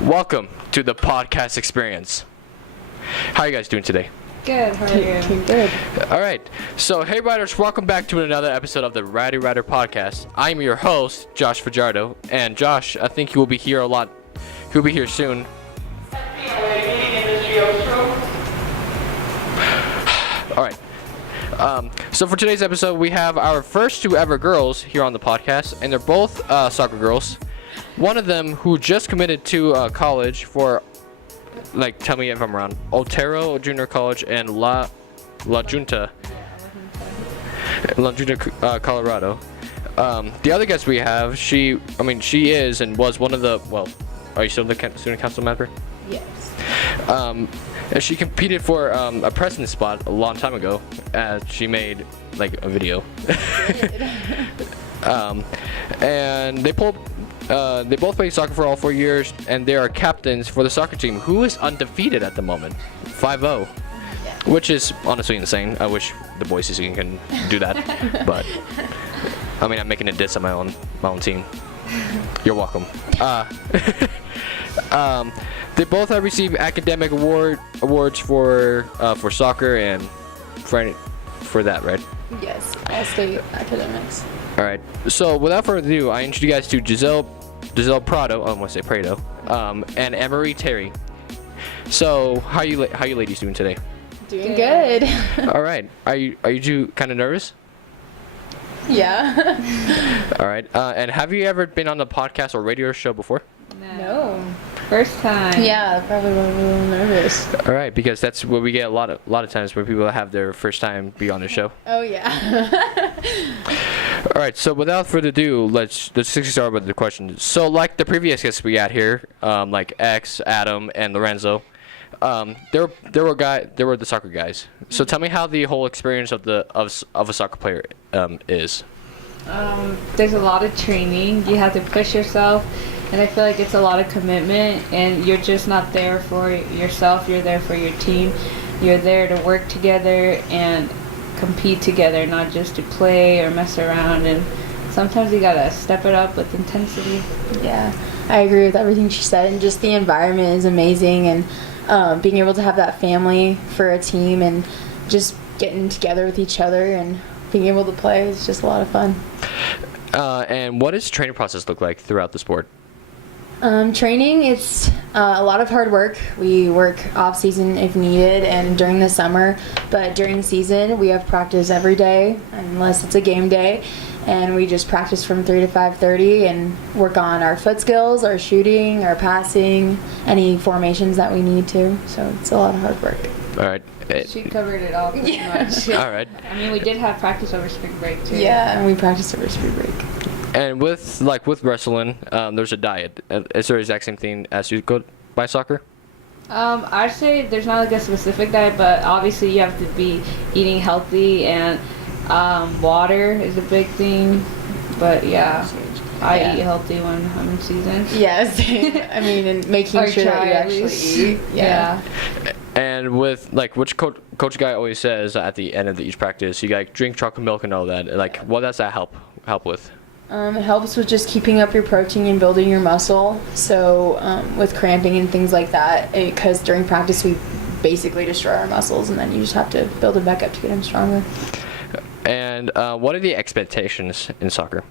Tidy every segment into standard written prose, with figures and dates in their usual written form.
Welcome to the podcast experience. How are you guys doing today? Good, how are you? Good. All right. So, hey, riders, welcome back to another episode of the Rowdy Rider podcast. I'm your host, Josh Fajardo, and Josh, I think you will be here a lot. He'll be here soon. All right. So for today's episode, we have our first two ever girls here on the podcast, and they're both soccer girls. One of them who just committed to college for, tell me if I'm wrong, Otero Junior College and La Junta, Colorado. The other guest we have, she is and was one of the, are you still the student council member? Yes. And she competed for a president spot a long time ago, as she made a video. And they both played soccer for all 4 years, and they are captains for the soccer team, who is undefeated at the moment, 5-0, which is honestly insane. I wish the boys season can do that, but I'm making a diss on my own team. You're welcome. They both have received academic awards for soccer and for that, right? Yes, all state academics. All right. So without further ado, I introduce you guys to Giselle Prado. I want to say Prado, and Emerie Terry. So how you ladies doing today? Doing good. All right. Are you two kind of nervous? Yeah. All right. And have you ever been on the podcast or radio show before? No. First time. Yeah, probably a little nervous. All right, because that's what we get a lot of times where people have their first time be on the show. Oh yeah. All right, so without further ado, let's start with the questions. So like the previous guests we had here, like X, Adam, and Lorenzo, they were the soccer guys. So tell me how the whole experience of a soccer player is. There's a lot of training. You have to push yourself, and I feel like it's a lot of commitment, and you're just not there for yourself, you're there for your team. You're there to work together and compete together, not just to play or mess around, and sometimes you gotta step it up with intensity. Yeah, I agree with everything she said, and just the environment is amazing, and being able to have that family for a team and just getting together with each other and being able to play is just a lot of fun. And what does training process look like throughout the sport? Training, it's a lot of hard work. We work off season if needed and during the summer, but during season we have practice every day unless it's a game day, and we just practice from 3 to 5:30 and work on our foot skills, our shooting, our passing, any formations that we need to. So it's a lot of hard work. All right. She covered it all pretty much. All right. We did have practice over spring break too. Yeah, and we practiced over spring break. And with wrestling, there's a diet. Is there the exact same thing as you go by soccer? I'd say there's not a specific diet, but obviously you have to be eating healthy, and water is a big thing. But yeah, I eat healthy when I'm in season. Yes, and making sure that you actually eat. Yeah. And with which coach guy always says at the end of each practice, you drink chocolate milk and all that. What does that help with? It helps with just keeping up your protein and building your muscle. So with cramping and things like that, because during practice we basically destroy our muscles, and then you just have to build them back up to get them stronger. And what are the expectations in soccer?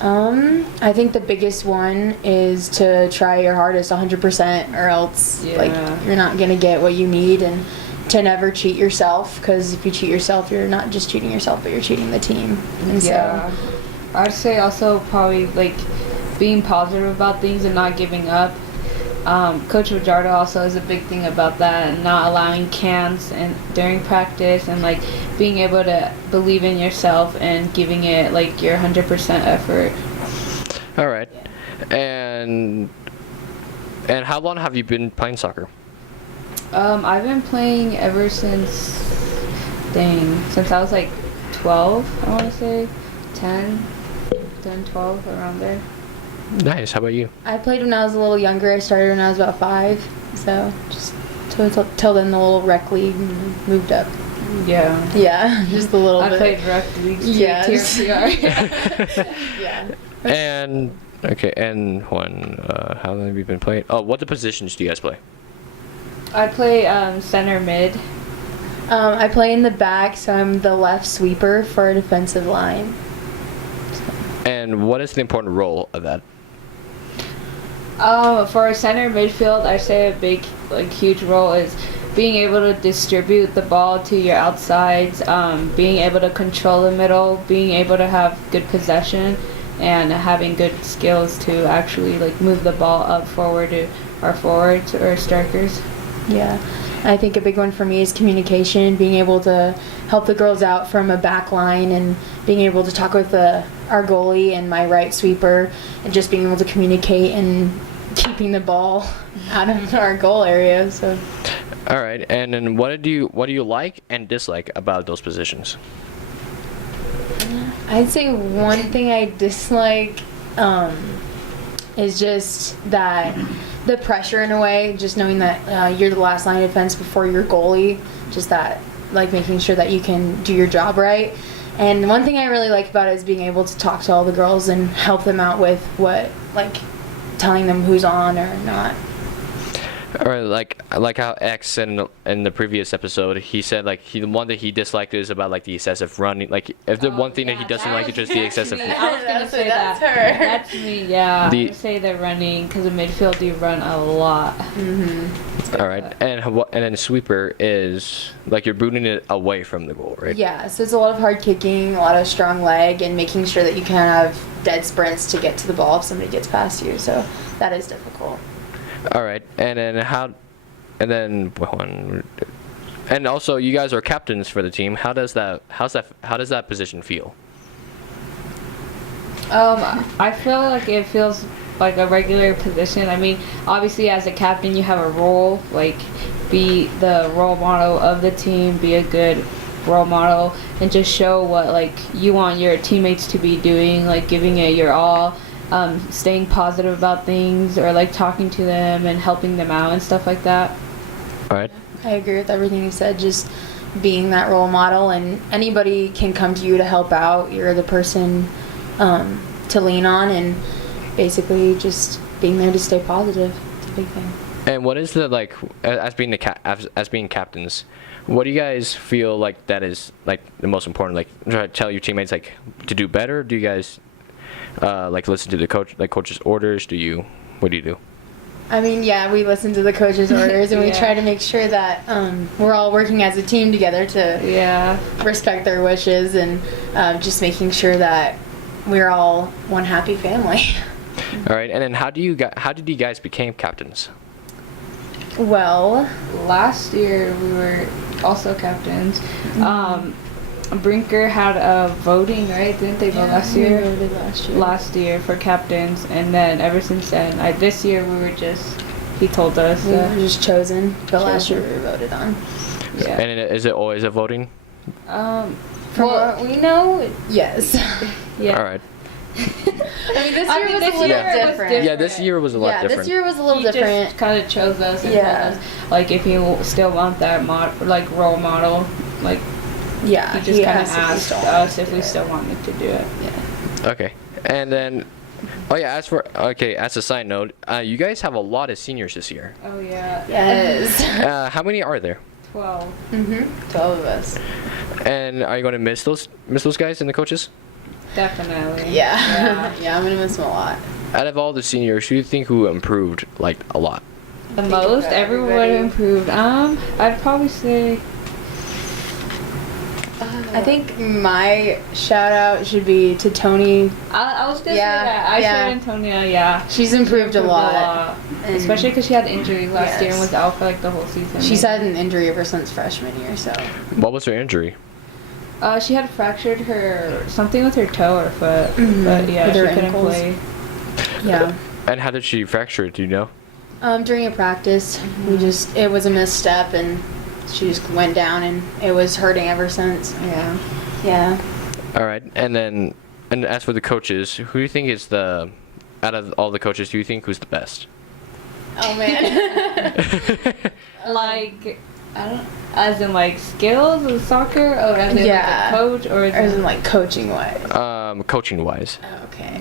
I think the biggest one is to try your hardest 100%, or else you're not gonna get what you need, and to never cheat yourself, because if you cheat yourself, you're not just cheating yourself, but you're cheating the team. And so I'd say also probably being positive about things and not giving up. Coach Fajardo also is a big thing about that, and not allowing cans and during practice, and being able to believe in yourself and giving it your 100% effort. All right. And how long have you been playing soccer? I've been playing ever since I was 12, I want to say 10, 12, around there. Nice. How about you? I played when I was a little younger. I started when I was about 5, so just till then the little rec league moved up. Yeah, just a little bit. I played rec leagues too. Yeah. TRPR. Yeah. And Okay, and how long have you been playing? Oh, what the positions do you guys play? I play center mid. I play in the back, so I'm the left sweeper for a defensive line. And what is the important role of that? For a center midfield, I say a big, huge role is being able to distribute the ball to your outsides, being able to control the middle, being able to have good possession, and having good skills to actually move the ball up forward to our forwards or strikers. Yeah. I think a big one for me is communication, being able to help the girls out from a back line and being able to talk with our goalie and my right sweeper and just being able to communicate and keeping the ball out of our goal area. So. All right, and then what do you like and dislike about those positions? I'd say one thing I dislike is just that the pressure in a way, just knowing that you're the last line of defense before your goalie, just that making sure that you can do your job right. And one thing I really like about it is being able to talk to all the girls and help them out with what, telling them who's on or not. Or like how X in the previous episode, he said the one that he disliked is about the excessive running. If the one thing that he doesn't like is just the excessive. I was gonna say that's that. her. That's me. Yeah. I would say the running, because in midfield you run a lot. Mm-hmm. All right, and then sweeper is you're booting it away from the goal, right? Yeah, so it's a lot of hard kicking, a lot of strong leg, and making sure that you can have dead sprints to get to the ball if somebody gets past you. So that is difficult. All right, and also you guys are captains for the team. How does that position feel? I feel like it feels like a regular position. I mean, obviously as a captain you have a role, be the role model of the team, be a good role model, and just show what you want your teammates to be doing, giving it your all. Staying positive about things or talking to them and helping them out and stuff like that. All right. I agree with everything you said, just being that role model, and anybody can come to you to help out. You're the person to lean on, and basically just being there to stay positive. It's a big thing. And what is as being captains, what do you guys feel that is the most important? Try to tell your teammates to do better? Do you guys listen to the coach's orders? What do you do? I mean, yeah, we listen to the coach's orders and we try to make sure that we're all working as a team together to respect their wishes and just making sure that we're all one happy family. All right, and then how did you guys become captains? Well, last year we were also captains. Brinker had a voting, right? Didn't they vote last year? We voted last year. Last year for captains, and then ever since then, this year he told us. We were just chosen, but last year we were voted on. Yeah. And is it always a voting? From what we know, yes. Yeah. All right. I mean, this year was a little different. Yeah, this year was a lot different. Yeah, this year was a little He different. just kind of chose us and told us, if you still want that role model, Yeah, he just kind of asked us if we still wanted to do it. Yeah. Okay, and then, as a side note, you guys have a lot of seniors this year. Oh yeah. Yes. How many are there? 12. 12 of us. And are you going to miss those guys and the coaches? Definitely. Yeah. Yeah, I'm gonna miss them a lot. Out of all the seniors, who do you think who improved a lot? The most, everyone improved. I'd probably say. I think my shout out should be to Tony. I was gonna say that. I said Antonia. Yeah. She's improved a lot. Especially because she had injuries last year and was out for the whole season. She's had an injury ever since freshman year, so. What was her injury? She had fractured something with her toe or foot, but yeah, she couldn't play. Yeah. And how did she fracture it? Do you know? During a practice, it was a misstep and she just went down and it was hurting ever since. Yeah. Yeah. All right, and as for the coaches, who do you think is out of all the coaches, do you think who's the best? Oh man. I don't. As in skills of soccer, or as in a coach, or as in coaching wise. Coaching wise. Okay.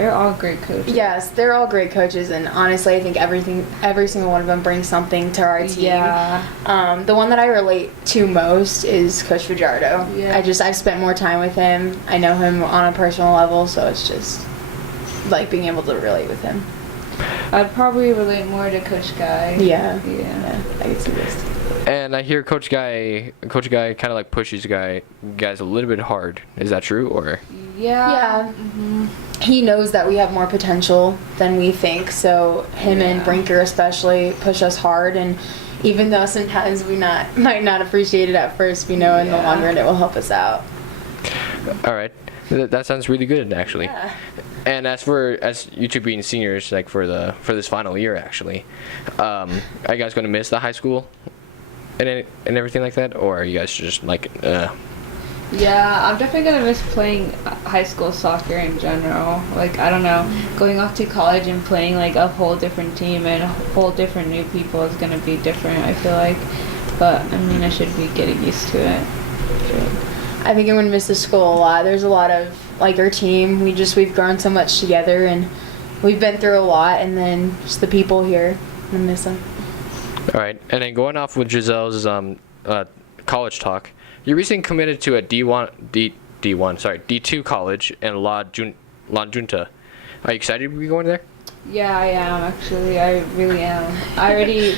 They're all great coaches. Yes, they're all great coaches, and honestly, I think every single one of them brings something to our team. Yeah. The one that I relate to most is Coach Fajardo. Yeah. I've spent more time with him. I know him on a personal level, so it's just like being able to relate with him. I'd probably relate more to Coach Guy. Yeah. Yeah. I can see this. And I hear Coach Guy kind of like pushes guys a little bit hard. Is that true, or? Yeah. He knows that we have more potential than we think, so him and Brinker especially push us hard, and even though sometimes we might not appreciate it at first, we know in the long run it will help us out. All right. That sounds really good, actually. Yeah. And as you two being seniors, like for this final year, actually, are you guys going to miss the high school and everything like that, or are you guys just like? Yeah, I'm definitely gonna miss playing high school soccer in general. Like, I don't know, going off to college and playing like a whole different team and a whole different new people is gonna be different, I feel like. But I mean, I should be getting used to it. I think I'm gonna miss the school a lot. There's a lot of like our team. We've grown so much together, and we've been through a lot. And then just the people here, I'm gonna miss them. All right, and then going off with Giselle's college talk, you recently committed to a D2 college in La Junta. Are you excited to be going there? Yeah, I am actually. I really am. I already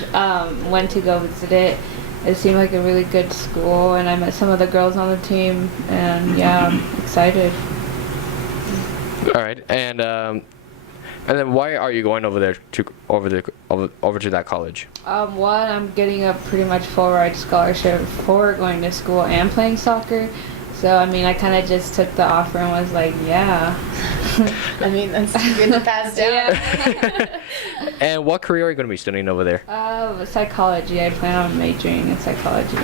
went to go visit it. It seemed like a really good school, and I met some of the girls on the team, and yeah, I'm excited. All right, and then why are you going over there over to that college? One, I'm getting a pretty much full ride scholarship for going to school and playing soccer. So I mean, I kind of just took the offer and was like, yeah. I mean, that's good to pass down. Yeah. And what career are you going to be studying over there? Psychology. I plan on majoring in psychology.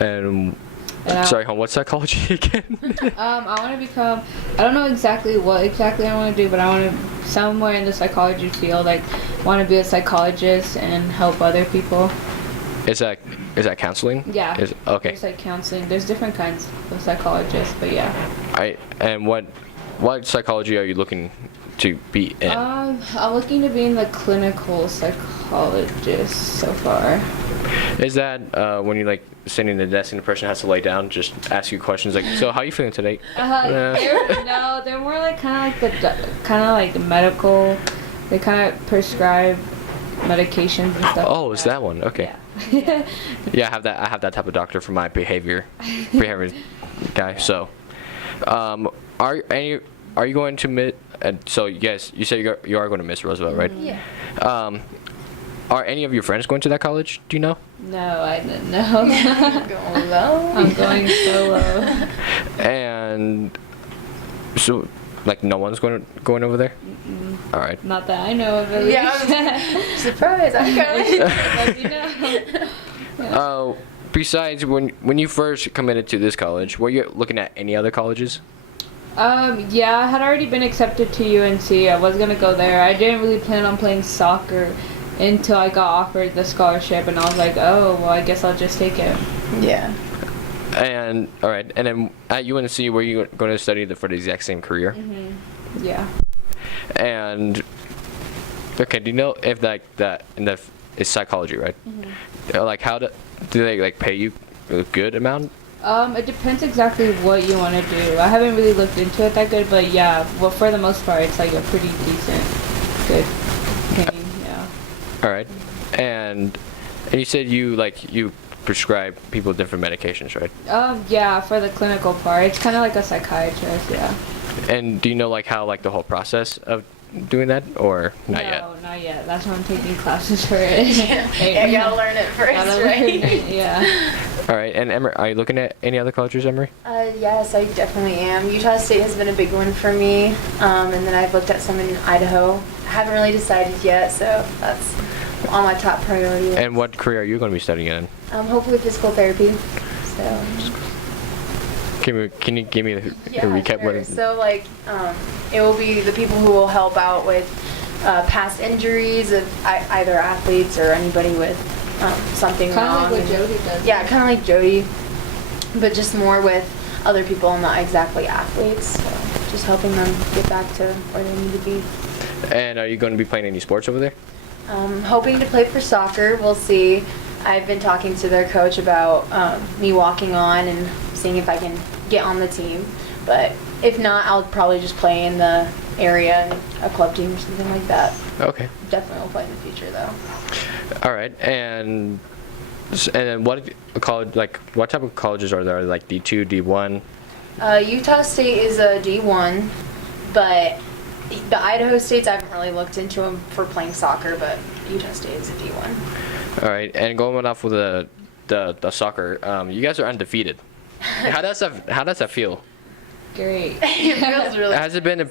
And sorry, hon, what's psychology again? I want to become, I don't know exactly what I want to do, but I want to, somewhere in the psychology field, like, want to be a psychologist and help other people. Is that counseling? Yeah. Okay. There's like counseling. There's different kinds of psychologists, but yeah. And what psychology are you looking to be in? I'm looking to be in the clinical psychologist so far. Is that when you like sitting at the desk and the person has to lay down, just ask you questions like, so how are you feeling today? They're more like kind of like medical. They kind of prescribe medications and stuff. Oh, is that one? Okay. Yeah. Yeah, I have that type of doctor for my behavior guy. So, are you going to miss? So yes, you said you are going to miss Roosevelt, right? Yeah. Are any of your friends going to that college? Do you know? No, I didn't know. Going low. I'm going solo. And so, like, no one's going over there. All right. Not that I know of, at least. Yeah, surprise! I'm going. Let me know. Besides, when you first committed to this college, were you looking at any other colleges? Yeah, I had already been accepted to UNC. I was gonna go there. I didn't really plan on playing soccer until I got offered the scholarship, and I was like, oh, well, I guess I'll just take it. Yeah. And all right, and then at UNC, were you going to study for the exact same career? Mm-hmm. Yeah. And okay, do you know if that is psychology, right? Mm-hmm. Like, how do they like pay you a good amount? It depends exactly what you want to do. I haven't really looked into it that good, but yeah, well, for the most part, it's like a pretty decent, good paying, yeah. All right, and you said you prescribe people different medications, right? Yeah, for the clinical part, it's kind of like a psychiatrist, yeah. And do you know like how like the whole process of doing that, or not yet? No, not yet. That's why I'm taking classes for it. Yeah, you gotta learn it first, right? Yeah. All right, and Emery, are you looking at any other colleges, Emery? Yes, I definitely am. Utah State has been a big one for me, and then I've looked at some in Idaho. I haven't really decided yet, so that's on my top priority list. And what career are you going to be studying in? Hopefully physical therapy. So. Can you give me a recap? Sure. So like, it will be the people who will help out with past injuries of either athletes or anybody with something wrong. Kind of like what Jody does. Yeah, kind of like Jody, but just more with other people, not exactly athletes. So just helping them get back to where they need to be. And are you going to be playing any sports over there? Hoping to play for soccer. We'll see. I've been talking to their coach about me walking on and seeing if I can get on the team. But if not, I'll probably just play in the area in a club team or something like that. Okay. Definitely will play in the future though. All right. And then what type of colleges are there? Like D2, D1? Utah State is a D1, but the Idaho States, I haven't really looked into them for playing soccer, but Utah State is a D1. All right. And going off with the soccer, you guys are undefeated. How does that feel? Great. It feels really Has it been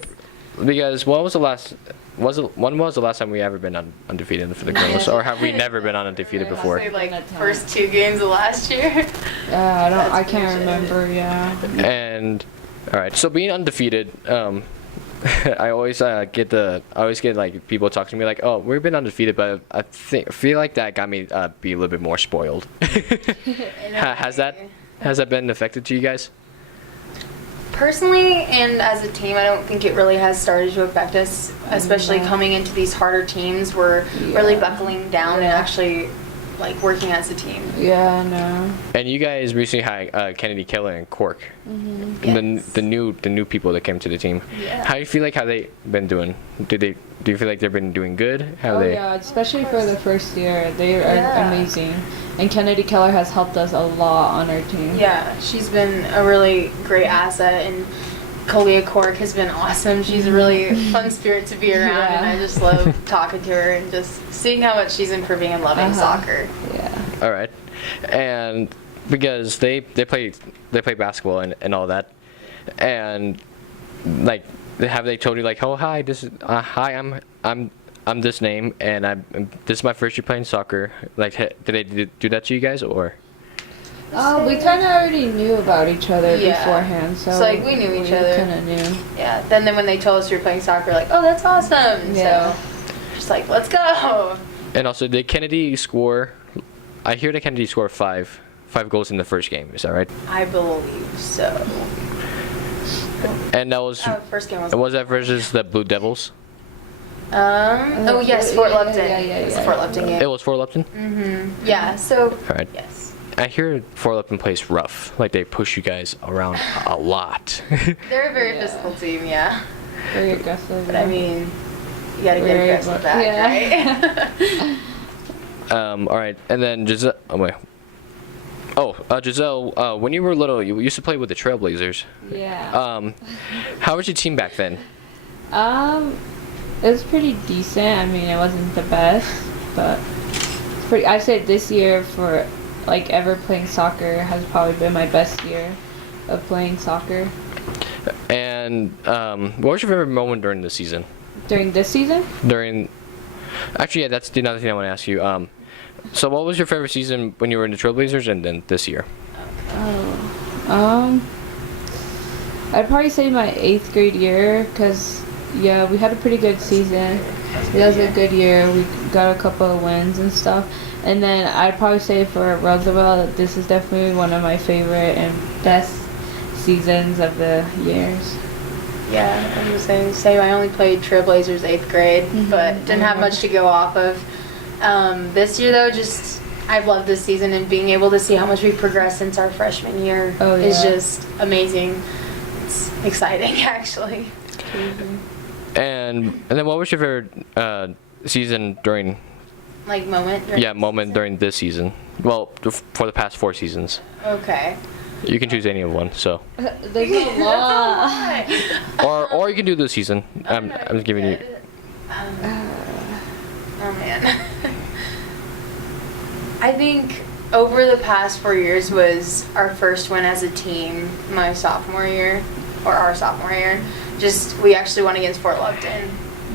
because when was the last time we ever been undefeated for the girls, or have we never been undefeated before? Say, like first 2 games of last year. I can't remember. Yeah. And all right, so being undefeated, I always get like people talk to me like, oh, we've been undefeated, but I feel like that got me be a little bit more spoiled. Has that been affected to you guys? Personally, and as a team, I don't think it really has started to affect us, especially coming into these harder teams. We're really buckling down and actually like working as a team. Yeah, no. And you guys recently had Kennedy Keller and Cork, Yes. the new people that came to the team. Yeah. How do you feel like how they been doing? Do you feel like they've been doing good? Yeah, especially for the first year, they are amazing. And Kennedy Keller has helped us a lot on our team. Yeah, she's been a really great asset, and Kalia Cork has been awesome. She's a really fun spirit to be around, and I just love talking to her and just seeing how much she's improving and loving soccer. Yeah. All right, and because they play basketball and all that, and like have they told you like, oh hi, this is hi, I'm this name, and this is my first year playing soccer. Like, did they do that to you guys, or? We kind of already knew about each other beforehand, so like we knew each other. Kind of knew. Yeah. Then when they told us you were playing soccer, like, oh, that's awesome. Yeah. So just like, let's go. And also, did Kennedy score? I hear that Kennedy scored five goals in the first game. Is that right? I believe so. And that was First game was that versus the Blue Devils? Oh yes, Fort Lupton. Yeah. It's a Fort Lupton game. It was Fort Lupton. Yeah. So. All right. Yes. I hear Fort Lupton plays rough. Like they push you guys around a lot. They're a very physical team, yeah. Very aggressive. But I mean, you gotta get aggressive back, right? All right, and then Giselle. Oh wait. Giselle, when you were little, you used to play with the Trailblazers. Yeah. How was your team back then? It was pretty decent. I mean, it wasn't the best, but I'd say this year for like ever playing soccer has probably been my best year of playing soccer. And what was your favorite moment during the season? During this season? Actually, yeah, that's another thing I want to ask you. So what was your favorite season when you were in the Trailblazers, and then this year? I'd probably say my 8th grade year, because we had a pretty good season. It was a good year. We got a couple of wins and stuff. And then I'd probably say for Roosevelt, this is definitely one of my favorite and best seasons of the years. Yeah, I'm the same. I only played Trailblazers 8th grade, but didn't have much to go off of. This year, though, I've loved this season, and being able to see how much we've progressed since our freshman year is just amazing. It's exciting, actually. And then what was your favorite season during? Like moment? During this season. Well, for the past 4 seasons. Okay. You can choose any of one. So. There's a lot. Or you can do this season. I'm just giving you. Oh man. I think over the past 4 years was our first win as a team my sophomore year, or our sophomore year. We actually won against Fort Lupton.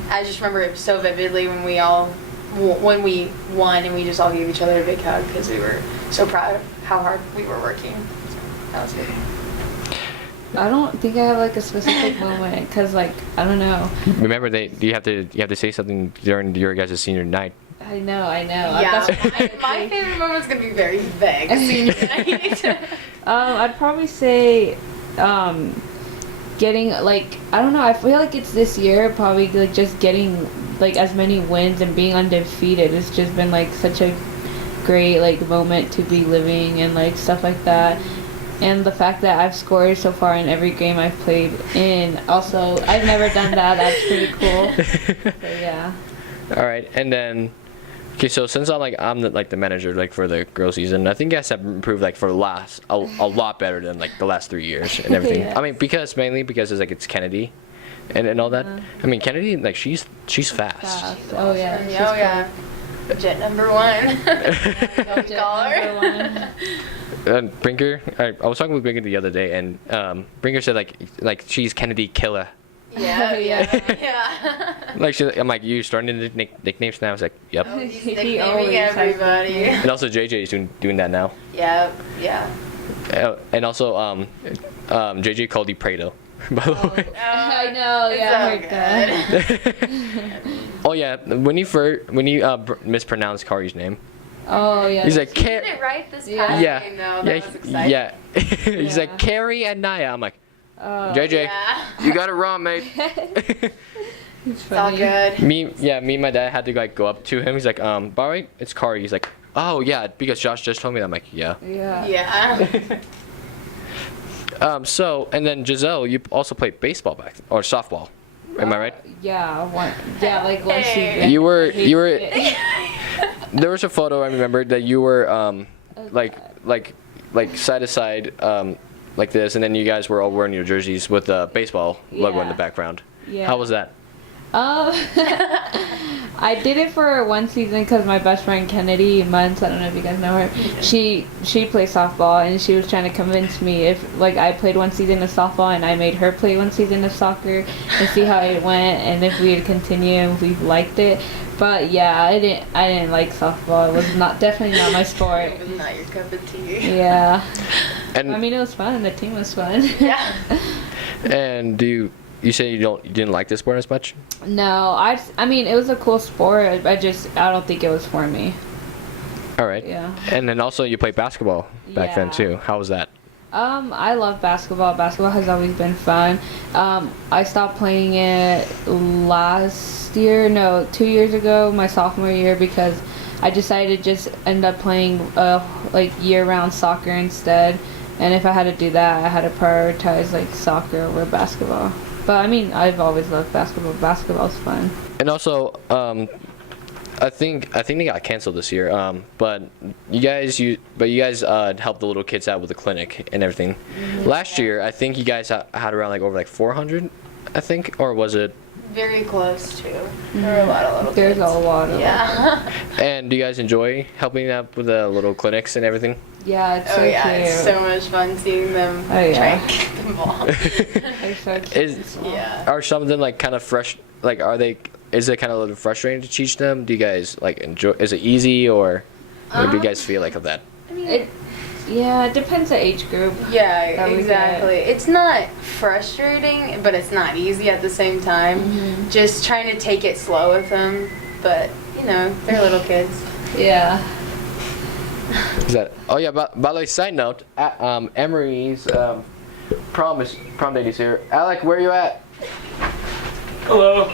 I just remember it so vividly when we won and we just all gave each other a big hug because we were so proud of how hard we were working. So that was good. I don't think I have like a specific moment because I don't know. Remember, you have to say something during your guys' senior night. I know. Yeah, my favorite moment's gonna be very vague. Senior night. I'd probably say getting like I don't know. I feel like it's this year probably like just getting like as many wins and being undefeated. It's just been like such a great like moment to be living and like stuff like that. And the fact that I've scored so far in every game I've played in. Also, I've never done that. That's pretty cool. So, yeah. All right, and then, okay, so since I'm the manager like for the girls season, I think you guys have improved like for the last a lot better than like the last 3 years and everything. Yeah. I mean, mainly because it's like it's Kennedy, and all that. I mean, Kennedy like she's fast. Oh yeah. Oh yeah. Jet number one. Jet And Brinker, I was talking with Brinker the other day, and Brinker said like she's Kennedy killer. Yeah, Yeah. yeah. Like I'm like, you starting to nicknames now? I was like, yep. Oh, he's He nicknaming always has everybody. And also JJ is doing that now. Yep, yeah. And also JJ called you Prado. By the way. I know. Yeah, I heard that. Oh yeah, when you mispronounced Kari's name, Oh yeah. he's like He did it right this Yeah. past yeah, game though. That was yeah, exciting. yeah. He's Yeah. like Carrie and Naya. I'm like, Oh, JJ, Yeah. you got it wrong, mate. it's It's all funny. good. me and my dad had to like go up to him. He's like, by the way, it's Kari. He's like, oh yeah, because Josh just told me that. I'm like, yeah. Yeah. Yeah. So and then Giselle, you also played baseball or softball. Am I right? Yeah. Like one Hey. season. You were. It. There was a photo I remember that you were like side to side like this, and then you guys were all wearing your jerseys with the baseball logo in the Yeah. background. Yeah. How was that? I did it for one season because my best friend Kennedy Muntz, I don't know if you guys know her, she plays softball and she was trying to convince me if like I played one season of softball and I made her play one season of soccer and see how it went and if we'd continue and we liked it. But yeah, I didn't like softball. It was definitely not my sport. It was not your cup of tea. Yeah. And I mean, it was fun. The team was fun. Yeah. and do you say you didn't like this sport as much? No, I mean, it was a cool sport. I don't think it was for me. All right. Yeah. And then also you played basketball back then Yeah. too. How was that? I love basketball. Basketball has always been fun. I stopped playing it 2 years ago, my sophomore year, because I decided to just end up playing like year-round soccer instead. And if I had to do that, I had to prioritize like soccer over basketball. But I mean, I've always loved basketball. Basketball's fun. And also, I think they got canceled this year. But you guys helped the little kids out with the clinic and everything. Last year, I think you guys had around like over like 400, I think, or was it? Very close to. There were a lot of little There's kids. a lot of Yeah. And do you guys enjoy helping out with the little clinics and everything? Yeah, it's Oh so yeah, cute. it's so much fun seeing them Oh, yeah. try and kick the ball. They're so cute. Is Yeah. Are some of them like kind of fresh? Like, is it kind of a little frustrating to teach them? Do you guys like enjoy? Is it easy or what do you guys feel like of that? It depends the age group. Yeah, that we exactly. It's not frustrating, but it's not easy at the same time. Mm-hmm. Just trying to take it slow with them, but you know, they're little kids. Yeah. Is that? Oh yeah. By the way, side note, Emerie's prom date is here. Alec, where are you at? Hello.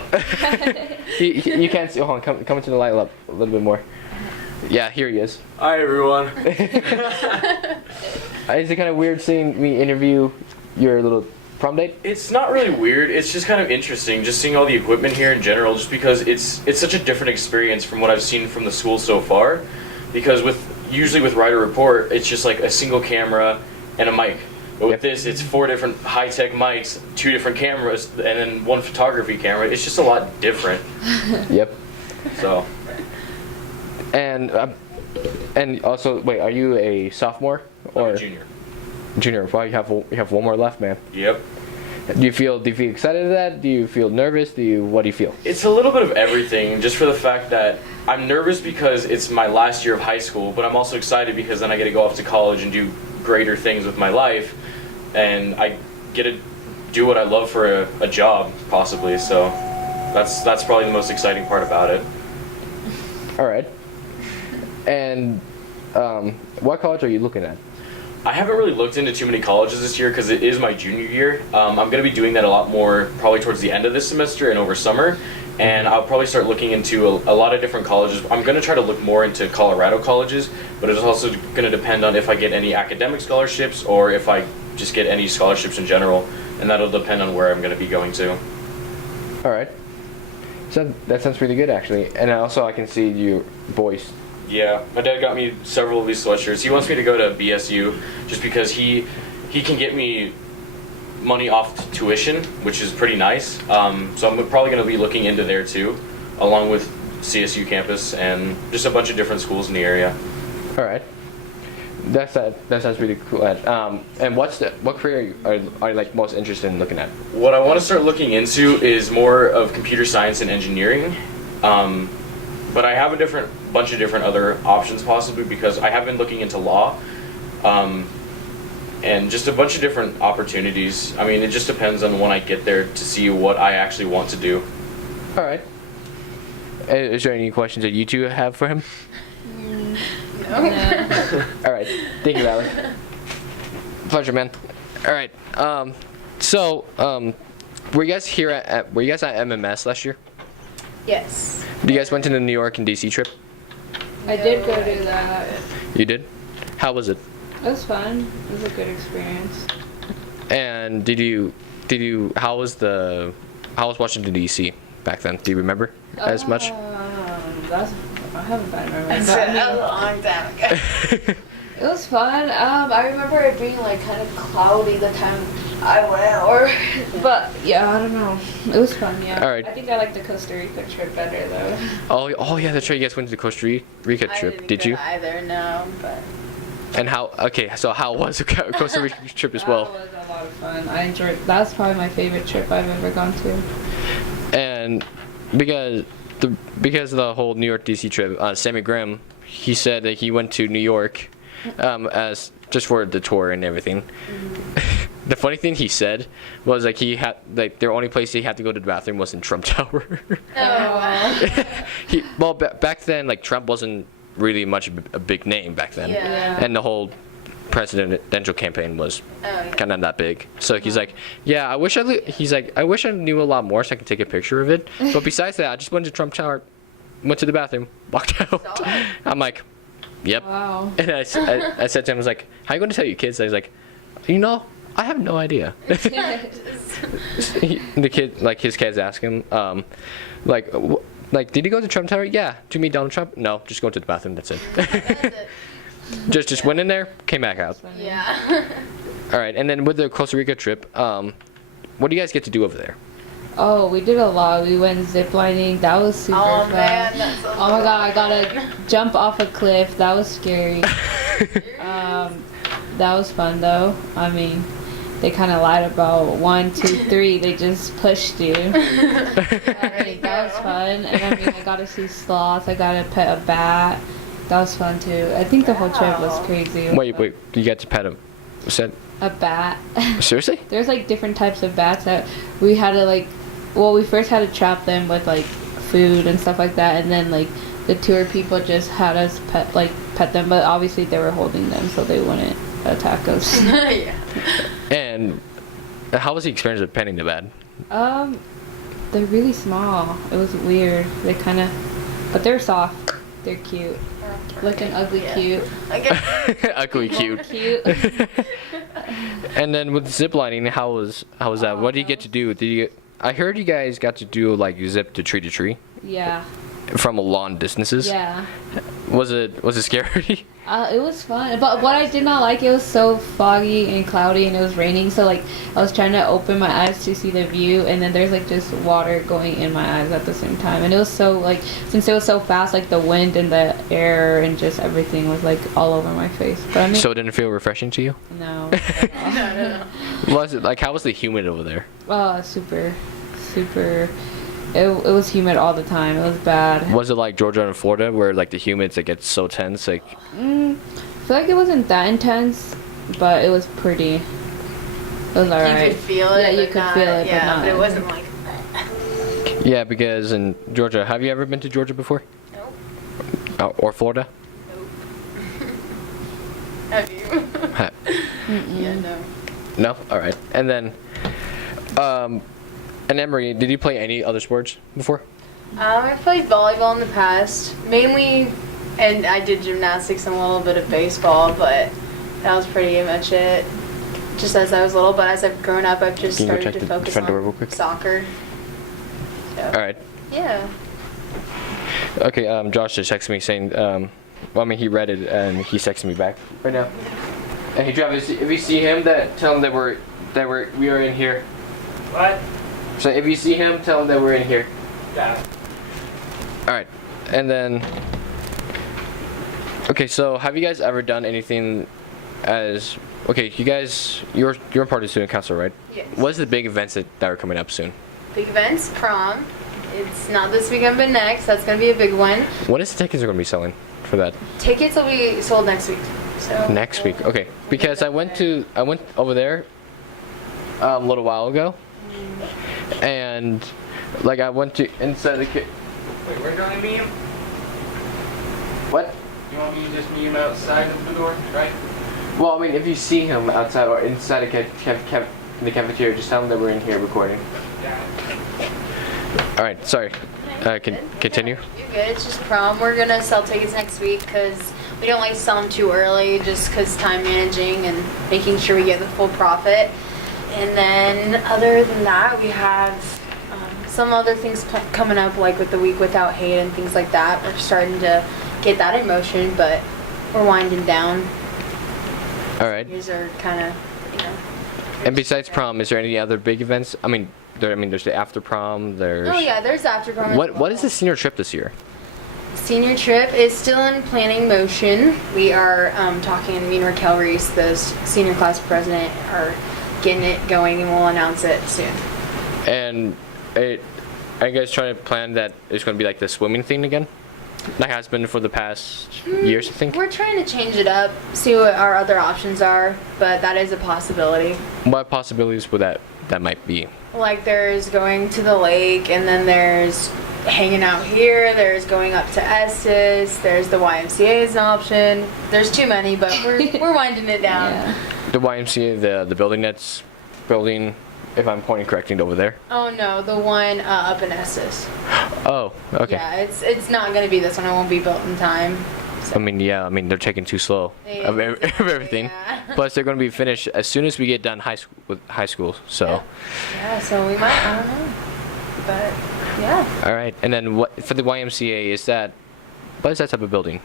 You can't see. Hold on, come into the light a little bit more. Yeah, here he is. Hi everyone. Is it kind of weird seeing me interview your little prom date? It's not really weird. It's just kind of interesting, just seeing all the equipment here in general. Just because it's such a different experience from what I've seen from the school so far. Because usually with Writer Report, it's just like a single camera and a mic. But with this, it's 4 different high-tech mics, 2 different cameras, and then 1 photography camera. It's just a lot different. Yep. So. And also, wait, are you a sophomore or I'm a junior. Junior. Well, you have one more left, man. Yep. Do you feel excited at that? Do you feel nervous? What do you feel? It's a little bit of everything, just for the fact that I'm nervous because it's my last year of high school, but I'm also excited because then I get to go off to college and do greater things with my life, and I get to do what I love for a job, possibly. So that's probably the most exciting part about it. All right. And what college are you looking at? I haven't really looked into too many colleges this year because it is my junior year. I'm going to be doing that a lot more probably towards the end of this semester and over summer. And I'll probably start looking into a lot of different colleges. I'm going to try to look more into Colorado colleges, but it's also going to depend on if I get any academic scholarships or if I just get any scholarships in general. And that'll depend on where I'm going to be going to. All right. So that sounds pretty good, actually. And also, I can see you boys. Yeah, my dad got me several of these sweatshirts. He wants me to go to BSU just because he can get me money off tuition, which is pretty nice. So I'm probably going to be looking into there too, along with CSU campus and just a bunch of different schools in the area. All right. That sounds really cool. And what career are you like most interested in looking at? What I want to start looking into is more of computer science and engineering. But I have a bunch of different other options possibly because I have been looking into law. And just a bunch of different opportunities. I mean, it just depends on when I get there to see what I actually want to do. All right. Is there any questions that you two have for him? No. All right. Thank you, Valerie. Pleasure, man. All right. Were you guys here at MMS last year? Yes. You guys went to the New York and DC trip? I did go do that. You did? How was it? It was fun. It was a good experience. And how was Washington DC back then? Do you remember as much? I haven't been remember. It's a long time ago. It was fun. I remember it being like kind of cloudy the time I went, but yeah, I don't know. It was fun. Yeah. All right. I think I like the Costa Rica trip better though. Oh yeah, that's right. You guys went to the Costa Rica I trip. didn't Did go you? either, no, but. And how? Okay, so how was the Costa Rica trip as well? That was a lot of fun. I enjoyed. That's probably my favorite trip I've ever gone to. And because of the whole New York DC trip, Sammy Grimm, he said that he went to New York as just for the tour and everything. Mm-hmm. The funny thing he said was like he had like the only place he had to go to the bathroom was in Trump Tower. Oh. Back then, like Trump wasn't really much a big name back then, Yeah. and the whole presidential campaign was kind of that big. So he's like, yeah, I wish I knew a lot more so I could take a picture of it. But besides that, I just went to Trump Tower, went to the bathroom, walked out. I'm like, yep. Wow. And I said to him, I was like, how are you going to tell your kids? I was like, I have no idea. The kid, like his kids ask him, like, did you go to Trump Tower? Yeah. To meet Donald Trump? No, just go to the bathroom. That's it. That's it. just went in there, came back out. Yeah. All right, and then with the Costa Rica trip, what do you guys get to do over there? Oh, we did a lot. We went ziplining. That was super fun. Man, that's so Oh my god, I gotta jump off a cliff. That was scary. That was fun though. I mean, they kind of lied about 1, 2, 3. They just pushed you. That was fun. And I mean, I got to see sloths. I got to pet a bat. That was fun too. I think the whole trip was crazy. Wait, you got to pet A bat. Seriously? There's like different types of bats that we had to we first had to trap them with like food and stuff like that, and then like the tour people just had us pet them, but obviously they were holding them so they wouldn't attack us. Yeah. And how was the experience of petting the bat? They're really small. It was weird. But they're soft. They're cute. Looking ugly cute. I guess. Ugly cute. Cute. And then with ziplining, how was that? What did you get to do? I heard you guys got to do like zip to tree Yeah. from long distances. Yeah. Was it scary? It was fun, but what I did not like, it was so foggy and cloudy and it was raining, so like I was trying to open my eyes to see the view, and then there's like just water going in my eyes at the same time, and it was so like, since it was so fast, like the wind and the air and just everything was like all over my face. But I mean, So it didn't feel refreshing to you? no. No. Was it like, how was the humid over there? Super. It was humid all the time. It was bad. Was it like Georgia and Florida where like the humids, it gets so tense? Like, I feel like it wasn't that intense, but it was pretty. It was alright. You could feel it. Yeah, you but could not, feel it, yeah, but not. but it wasn't like. yeah, because in Georgia, have you ever been to Georgia before? Nope. Or Florida? Nope. Have you? Yeah, no. No? Alright. And then, and Emery, did you play any other sports before? I played volleyball in the past, mainly, and I did gymnastics and a little bit of baseball, but that was pretty much it. Just as I was little, but as I've grown up, I've just Can you go started check to the focus front door real on quick? soccer. So, Alright. yeah. Okay, Josh just texted me saying, well, I mean, he read it and he's texting me back right now. And hey, Travis, if you see him, tell him that we are in here. What? So if you see him, tell him that we're in here. Yeah. All right, and then. Okay, so have you guys ever done anything as? Okay, you guys, you're part of the student council, right? Yes. What's the big events that are coming up soon? Big events, prom. It's not this weekend, but next. That's gonna be a big one. What is the tickets are going to be selling for that? Tickets will be sold next week. So Next week, okay. Because I went over there a little while ago, and like I went to inside the Wait, where do I meet him? What? You want me to just meet him outside of the door, right? Well, I mean, if you see him outside or inside the the cafeteria, just tell him that we're in here recording. Yeah. All right, sorry. Continue. You're good. It's just prom. We're gonna sell tickets next week because we don't like to sell them too early, just because time managing and making sure we get the full profit. And then other than that, we have some other things coming up, like with the week without hate and things like that. We're starting to get that in motion, but we're winding down. All right. These are kind of, you know. And besides prom, is there any other big events? I mean, there's the after prom. There's. Oh yeah, there's after prom. as What is well. the senior trip this year? Senior trip is still in planning motion. We are talking, me and Raquel Reese, the senior class president, are getting it going, and we'll announce it soon. And are you guys trying to plan that it's going to be like the swimming thing again? Like has been for the past years, I think. We're trying to change it up, see what our other options are, but that is a possibility. What possibilities would that might be? Like there's going to the lake, and then there's hanging out here, there's going up to Estes, there's the YMCA is an option. There's too many, but we're winding it down. Yeah. The YMCA, the building that's building, if I'm pointing correctly, over there. Oh no, the one up in Estes. Oh, okay. Yeah, it's not gonna be this one. It won't be built in time. I mean, yeah. I mean, they're taking too slow of everything. Yeah. Plus, they're going to be finished as soon as we get done high school. So, Yeah, so we might. I don't know, but yeah. all right. And then what for the YMCA is that? What is that type of building?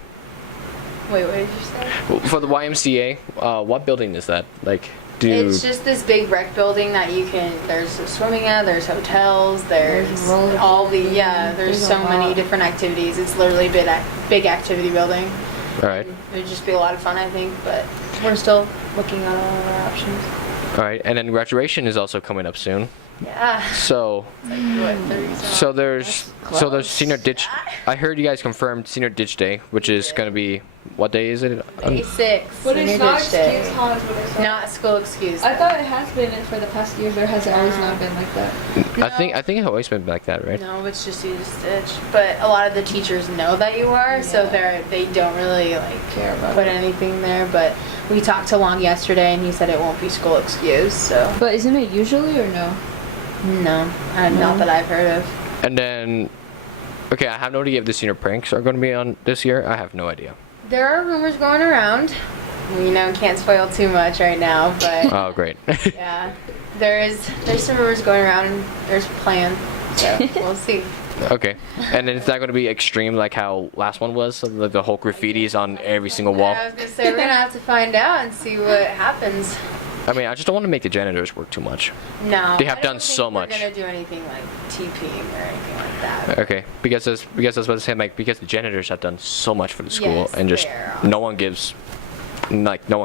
Wait, what did you say? For the YMCA, what building is that? Like, It's just this big rec building that you can. There's a swimming at. There's hotels. There's roller all the coasters, There's there's a so many lot. different activities. It's literally a big activity building. All right. It would just be a lot of fun, I think. But we're still looking at all of our options. All right. And then graduation is also coming up soon. Yeah. So, What, 30 so there's senior ditch. I heard you guys confirmed senior ditch day, which is going to be what day is it? Day 6. But it's senior not ditch day. excuse time is what I saw. Not school excuse. I thought it has been for the past years, or has it always not been like that? I think it's always been like that, right? No, it's just you just ditch. But a lot of the teachers know that you are, so they don't really like Care about put it. anything there. But we talked to Long yesterday, and he said it won't be school excuse. So But isn't it usually or no? no, not that I've heard of. And then, okay, I have no idea if the senior pranks are going to be on this year. I have no idea. There are rumors going around. We can't spoil too much right now, but Oh, great. yeah, there's some rumors going around. And there's a plan, so we'll see. Okay. And then it's not going to be extreme like how last one was, so like the whole graffitis on every single wall. I was gonna say we're gonna have to find out and see what happens. I mean, I just don't want to make the janitors work too much. No, They have I done don't so think much. We're gonna do anything like TPing or anything like that. Okay, because I was about to say, like, because the janitors have done so much for the school, Yes, and just they're no one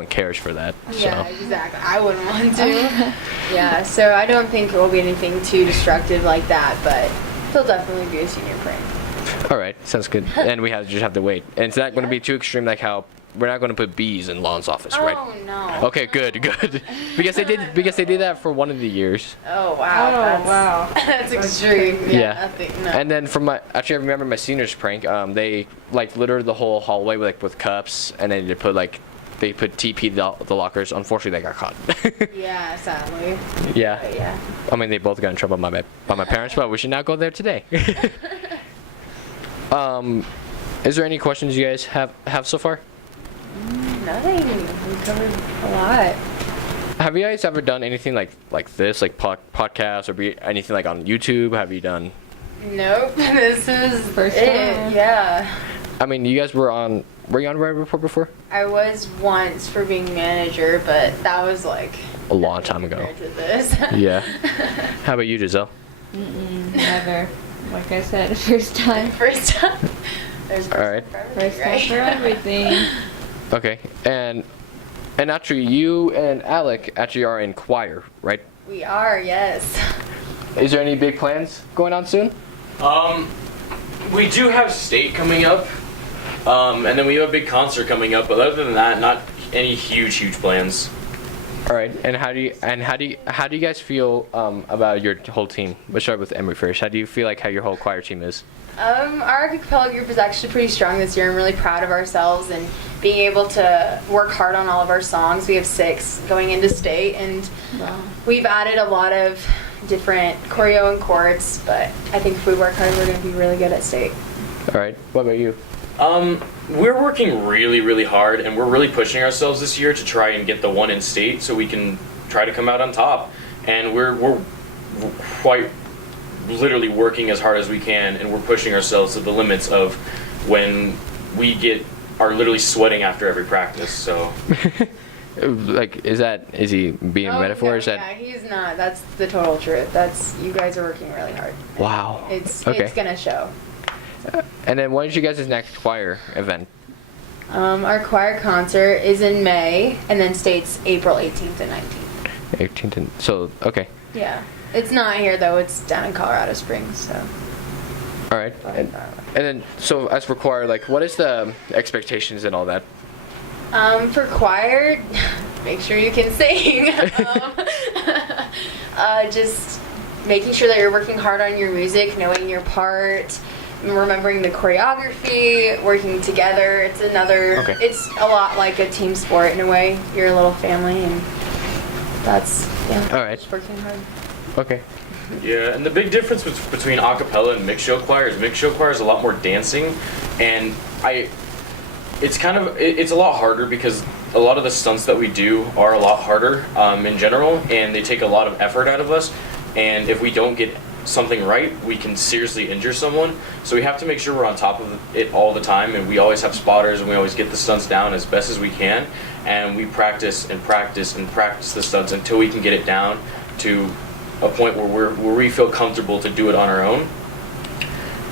cares for that. Yeah, So exactly. I wouldn't want to. Yeah, so I don't think it will be anything too destructive like that, but there'll definitely be a senior prank. all right, sounds good. And we just have to wait. And it's not going to be too extreme like how we're not going to put bees in Lon's office, right? Oh no. Okay, good. because they did that for one of the years. Oh wow. Oh, wow. That's extreme. Yeah. Nothing. No. And then I remember my seniors prank. They like littered the whole hallway with cups, and then they put like they put TP the lockers. Unfortunately, they got caught. Yeah, sadly. Yeah. But yeah. I mean, they both got in trouble by my parents, but we should not go there today. Is there any questions you guys have so far? Nothing. We covered a lot. Have you guys ever done anything like this, like podcasts, or be anything like on YouTube? Have you done? Nope. This is First it. time. Yeah. I mean, you guys were you on Rowdy Report before? I was once for being manager, but that was like A long time ago. compared to this. Yeah. How about you, Giselle? Never. Like I said, first time. First time. There's All right. First time for right? everything. Okay. And actually, you and Alec actually are in choir, right? We are, yes. Is there any big plans going on soon? We do have state coming up, and then we have a big concert coming up. But other than that, not any huge plans. All right. And how do you guys feel about your whole team? Let's start with Emerie first. How do you feel like how your whole choir team is? Our a cappella group is actually pretty strong this year. I'm really proud of ourselves and being able to work hard on all of our songs. We have 6 going into state, and Wow. we've added a lot of different choreo and chords, but I think if we work hard, we're going to be really good at state. All right. What about you? We're working really hard, and we're really pushing ourselves this year to try and get the 1 in state, so we can try to come out on top. And we're quite literally working as hard as we can, and we're pushing ourselves to the limits of when we are literally sweating after every practice. So. Like, is he being a metaphor? No, Is that? yeah, he's not. That's the total truth. You guys are working really hard. Wow. It's Okay. going to show. And then when is you guys' next choir event? Our choir concert is in May, and then state's April 18th and 19th. 18th. So okay. Yeah. It's not here, though. It's down in Colorado Springs, so. All right. And then so as for choir, like, what is the expectations and all that? For choir, make sure you can sing. Just making sure that you're working hard on your music, knowing your part, remembering the choreography, working together. It's Okay. it's a lot like a team sport in a way. You're a little family, and that's, yeah. All right. Just working hard. Okay. Yeah, and the big difference between a cappella and mixed show choir is mixed show choir is a lot more dancing, and it's a lot harder because a lot of the stunts that we do are a lot harder in general, and they take a lot of effort out of us, and if we don't get something right, we can seriously injure someone. So we have to make sure we're on top of it all the time, and we always have spotters, and we always get the stunts down as best as we can, and we practice and practice and practice the stunts until we can get it down to a point where we feel comfortable to do it on our own.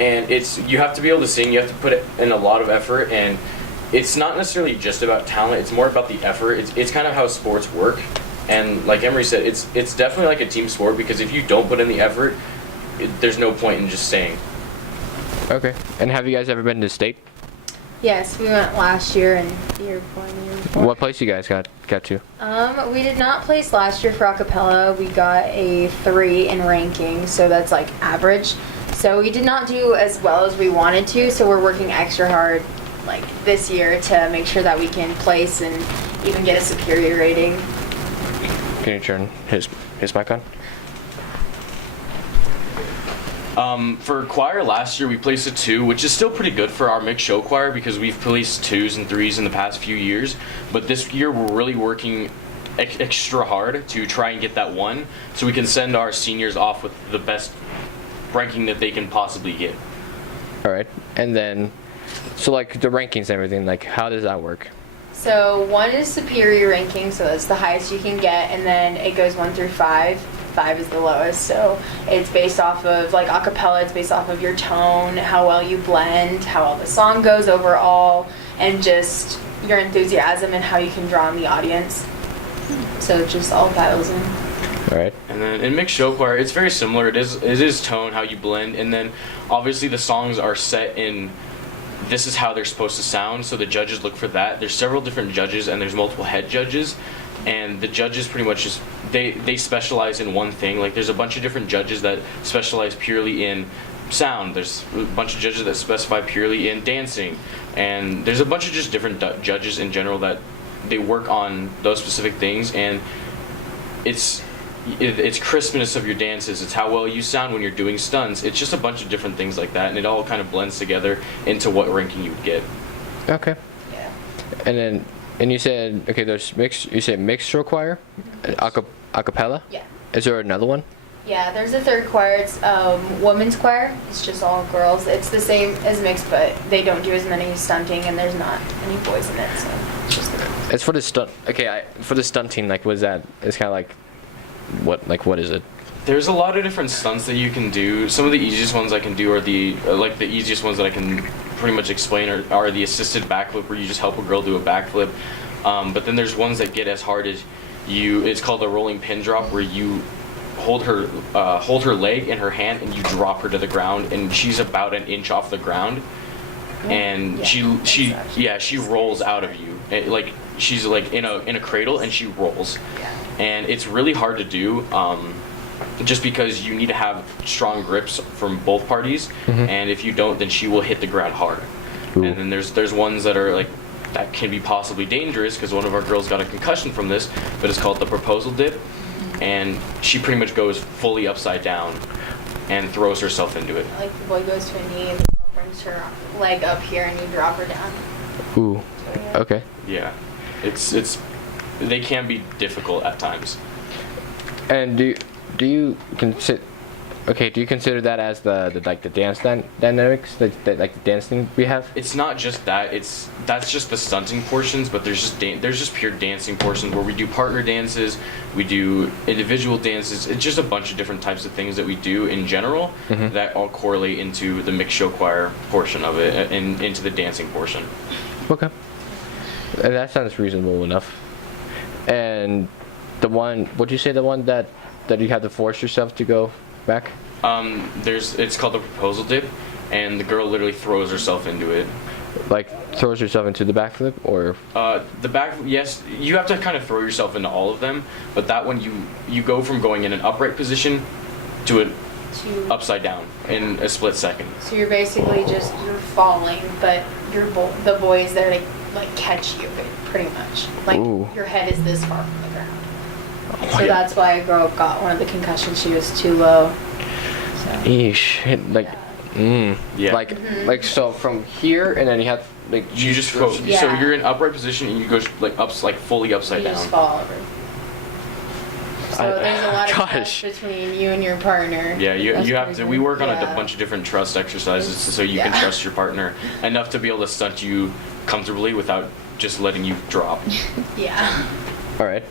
And you have to be able to sing, you have to put in a lot of effort, and it's not necessarily just about talent, it's more about the effort. It's kind of how sports work, and like Emerie said, it's definitely like a team sport, because if you don't put in the effort, there's no point in just saying. Okay. And have you guys ever been to state? Yes, we went last year and the year before and the year before. What place you guys got to? We did not place last year for a cappella. We got a 3 in ranking, so that's like average. So we did not do as well as we wanted to, so we're working extra hard like this year to make sure that we can place and even get a superior rating. Can you turn his mic on? For choir last year we placed a 2, which is still pretty good for our mixed show choir because we've placed 2s and 3s in the past few years. But this year we're really working extra hard to try and get that 1, so we can send our seniors off with the best ranking that they can possibly get. All right. And then, so like the rankings and everything, like how does that work? So 1 is superior ranking, so that's the highest you can get, and then it goes 1 through 5. 5 is the lowest, so it's based off of, like a cappella, it's based off of your tone, how well you blend, how well the song goes overall, and just your enthusiasm and how you can draw in the audience. So just all of that goes in. All right. And then in mixed show choir, it's very similar. It is tone, how you blend, and then obviously the songs are set in. This is how they're supposed to sound, so the judges look for that. There's several different judges, and there's multiple head judges, and the judges pretty much just they specialize in one thing. Like there's a bunch of different judges that specialize purely in sound. There's a bunch of judges that specify purely in dancing, and there's a bunch of just different judges in general that they work on those specific things, and it's crispness of your dances. It's how well you sound when you're doing stunts. It's just a bunch of different things like that, and it all kind of blends together into what ranking you would get. Okay. Yeah. And you said, okay, there's mixed. You said mixed show choir, acapella. Yeah. Is there another one? Yeah, there's a third choir. It's women's choir. It's just all girls. It's the same as mixed, but they don't do as many stunting, and there's not any boys in it, so it's just the girls. It's for the stunt. Okay, for the stunting, like, what is that? It's kind of like, what is it? There's a lot of different stunts that you can do. Some of the easiest ones I can do are the easiest ones that I can pretty much explain are the assisted backflip, where you just help a girl do a backflip. But then there's ones that get as hard as it's called a rolling pin drop, where you hold her leg in her hand and you drop her to the ground, and she's about an inch off the ground, and Yeah, she rolls out of you. Like she's like in a cradle, and she rolls. Yeah. And it's really hard to do, just because you need to have strong grips from both parties, and if you don't, then she will hit the ground hard. Ooh. And then there's ones that are like that can be possibly dangerous, because one of our girls got a concussion from this, but it's called the proposal dip, and she pretty much goes fully upside down and throws herself into it. Like the boy goes to a knee and the girl brings her leg up here and you drop her down. Ooh. Okay. Yeah, it's they can be difficult at times. And do you consider that as the like the dance dynamics, like the dancing we have? It's not just that. That's just the stunting portions, but there's just pure dancing portions where we do partner dances, we do individual dances. It's just a bunch of different types of things that we do in general that all correlate into the mixed show choir portion of it and into the dancing portion. Okay. That sounds reasonable enough. And the one, would you say the one that you have to force yourself to go back? It's called the proposal dip, and the girl literally throws herself into it. Like throws herself into the backflip, or? The back, yes, you have to kind of throw yourself into all of them, but that one you go from going in an upright position to an upside down in a split second. So you're basically you're falling, but the boy is there to like catch you, pretty much. Like Ooh. your head is this far from the ground. Oh, So that's why a girl got one of the concussions. She was too low. So. Eesh. Like, Yeah. Like so from here, and then you have like You just go. So Yeah. you're in upright position, and you go like fully upside You down. just fall over. So there's a lot of trust between you and your partner. Yeah, you That's have pretty to. good. We work on a Yeah. bunch of different trust exercises so you can Yeah. trust your partner enough to be able to stunt you comfortably without just letting you drop. Yeah. All right.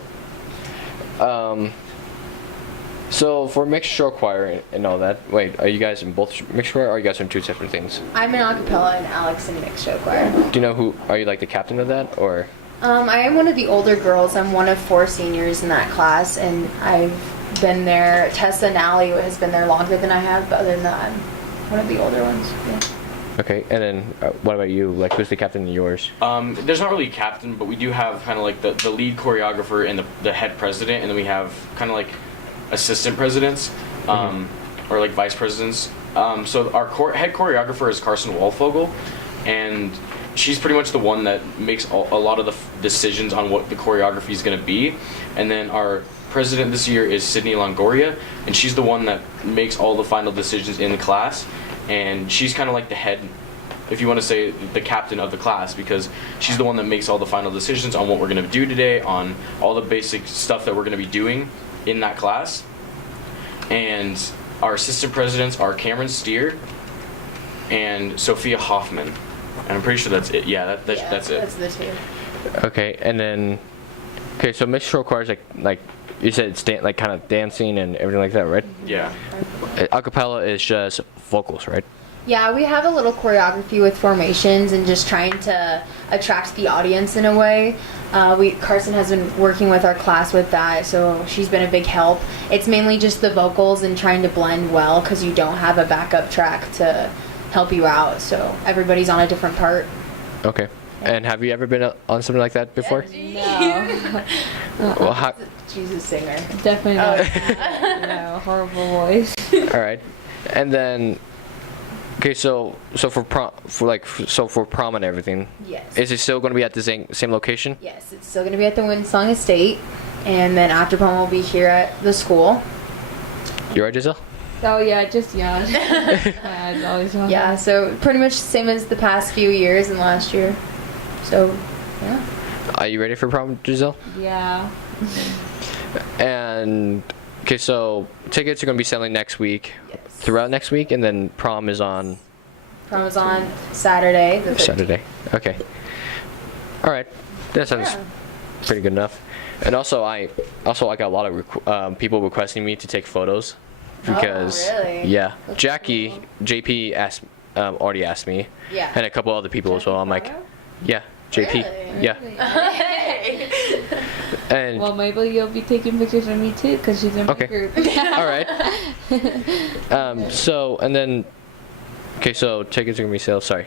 So for mixed show choir and all that, wait, are you guys in both mixed choir, or are you guys in two separate things? I'm in acapella and Alex in mixed show choir. Do you know who? Are you like the captain of that, or? I am one of the older girls. I'm one of 4 seniors in that class, and I've been there. Tessa and Allie has been there longer than I have, but other than that, I'm one of the older ones. Yeah. Okay, and then what about you? Like, who's the captain in yours? There's not really a captain, but we do have kind of like the lead choreographer and the head president, and then we have kind of like assistant presidents, or like vice presidents. So our head choreographer is Carson Walfogel, and she's pretty much the one that makes a lot of the decisions on what the choreography is going to be. And then our president this year is Sydney Longoria, and she's the one that makes all the final decisions in the class. And she's kind of like the head, if you want to say the captain of the class, because she's the one that makes all the final decisions on what we're going to do today, on all the basic stuff that we're going to be doing in that class. And our assistant presidents are Cameron Steer and Sophia Hoffman. And I'm pretty sure that's it. Yeah, that's it. That's the two. Okay, and then, okay, so mixed show choir is like you said, it's like kind of dancing and everything like that, right? Yeah. Acapella is just vocals, right? Yeah, we have a little choreography with formations and just trying to attract the audience in a way. Carson has been working with our class with that, so she's been a big help. It's mainly just the vocals and trying to blend well because you don't have a backup track to help you out, so everybody's on a different part. Okay. And have you ever been on something like that before? No. Well, how, She's a singer. Definitely Oh, not. No, horrible voice. all right. And then, Okay, so for prom and everything, Yes. is it still going to be at the same location? Yes, it's still going to be at the Windsong Estate, and then after prom we'll be here at the school. You right, Giselle? Oh yeah, just yeah. Yeah, it's always fun. Yeah, so pretty much same as the past few years and last year. So, yeah. Are you ready for prom, Giselle? Yeah. And okay, so tickets are going to be selling next week, Yes. throughout next week, and then prom is on Prom is on Saturday, the 13th. Saturday. Okay. All right, that sounds Yeah. pretty good enough. And also, I got a lot of people requesting me to take photos because really? yeah, That's Jackie cool. JP asked already asked me, Yeah. and a couple other people as well. I'm like, Prado? yeah, JP, Really? yeah, and Well, maybe you'll be taking pictures of me too, cause she's in my Okay. group. all right. So and then, okay, so tickets are gonna be sold. Sorry.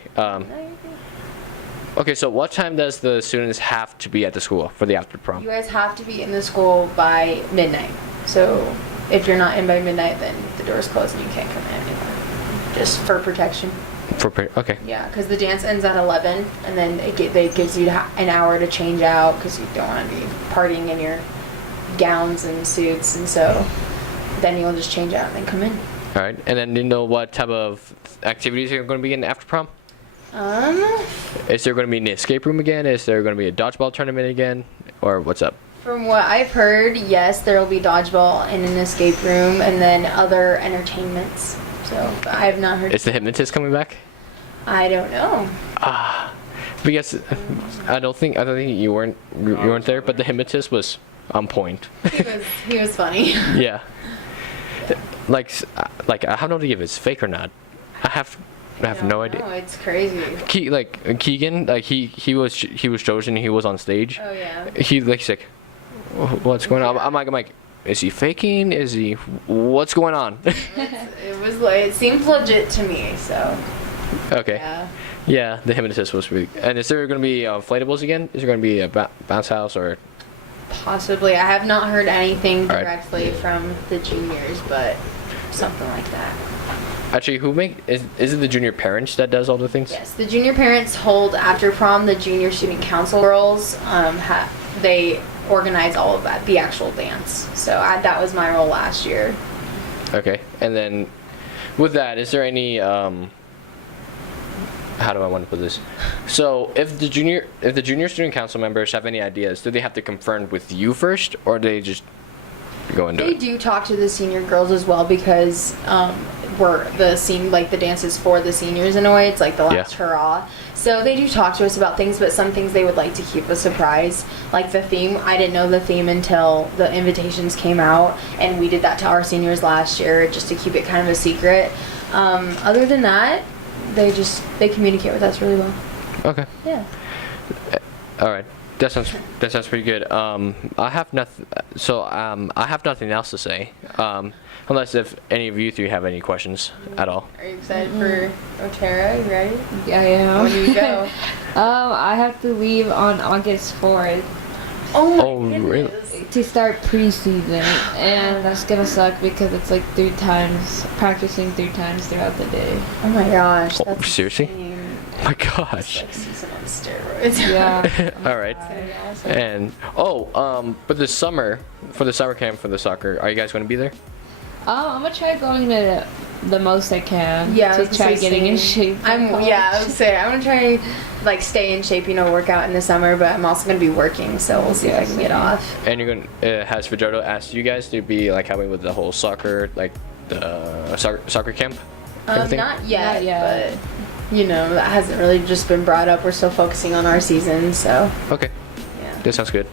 Okay, so what time does the students have to be at the school for the after prom? You guys have to be in the school by midnight. So if you're not in by midnight, then the doors close and you can't come in anymore. Just for protection. Okay. Yeah, because the dance ends at 11, and then it gives you an hour to change out because you don't want to be partying in your gowns and suits, and so then you'll just change out and then come in. All right, and then do you know what type of activities are going to be in after prom? Is there going to be an escape room again? Is there going to be a dodgeball tournament again? Or what's up? From what I've heard, yes, there will be dodgeball and an escape room, and then other entertainments. So I have not heard. Is the hypnotist coming back? I don't know. Because I don't think you weren't there, but the hypnotist was on point. He was funny. Yeah. Like I don't know if it's fake or not. I have no idea. No, it's crazy. Keegan, like he was chosen. He was on stage. Oh yeah. He's like, what's going on? I'm like, is he faking? Is he? What's going on? It seemed legit to me. So. Okay. Yeah. Yeah, the hypnotist was really. And is there going to be inflatables again? Is there going to be a bounce house or? Possibly. I have not heard anything All right. directly from the juniors, but something like that. Actually, is it the junior parents that does all the things? Yes, the junior parents hold after prom. The junior student council girls, they organize all of that, the actual dance. So that was my role last year. Okay, and then with that, is there any how do I want to put this? So if the junior student council members have any ideas, do they have to confirm with you first, or do they just go into They it? do talk to the senior girls as well because the dance is for the seniors in a way. It's like the last hurrah. So they do talk to us about things, but some things they would like to keep a surprise. Like the theme, I didn't know the theme until the invitations came out, and we did that to our seniors last year just to keep it kind of a secret. Other than that, they communicate with us really well. Okay. Yeah. All right. That sounds pretty good. I have nothing. So I have nothing else to say. Unless if any of you three have any questions at all. Are you excited for Otera? You ready? Yeah, I am. When do you go? I have to leave on August 4th Oh, Oh, really? to start preseason, and that's gonna suck because it's like practicing 3 times throughout the day. Oh my gosh. Oh, That's seriously? insane. Oh my gosh. Like season on steroids. Yeah. All right. And but for the summer camp for the soccer, are you guys going to be there? I'm gonna try going to the most I can. Yeah, I to was try gonna say getting in same. shape. I would say I'm gonna try stay in shape, work out in the summer, but I'm also gonna be working, so we'll see if I can get off. And you're going. Has Fajardo asked you guys to be helping with the whole soccer, the soccer camp? Everything? Not yet, Not yet. but that hasn't really just been brought up. We're still focusing on our season, so Okay. yeah. That sounds good.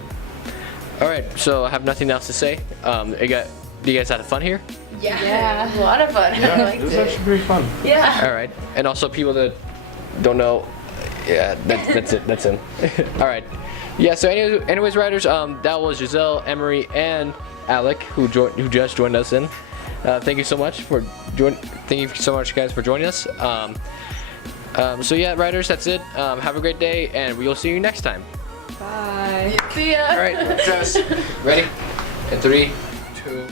All right. So I have nothing else to say. Do you guys have fun here? Yeah, it was a lot of fun. I liked It was it. actually pretty fun. Yeah. All right. And also people that don't know, yeah, that's it. That's him. All right. Yeah. So anyways, riders, that was Giselle, Emerie, and Alec who just joined us in. Thank you so much Thank you so much, guys, for joining us. So yeah, riders, that's it. Have a great day, and we'll see you next time. Bye. See ya. All right. Ready? In 3, 2.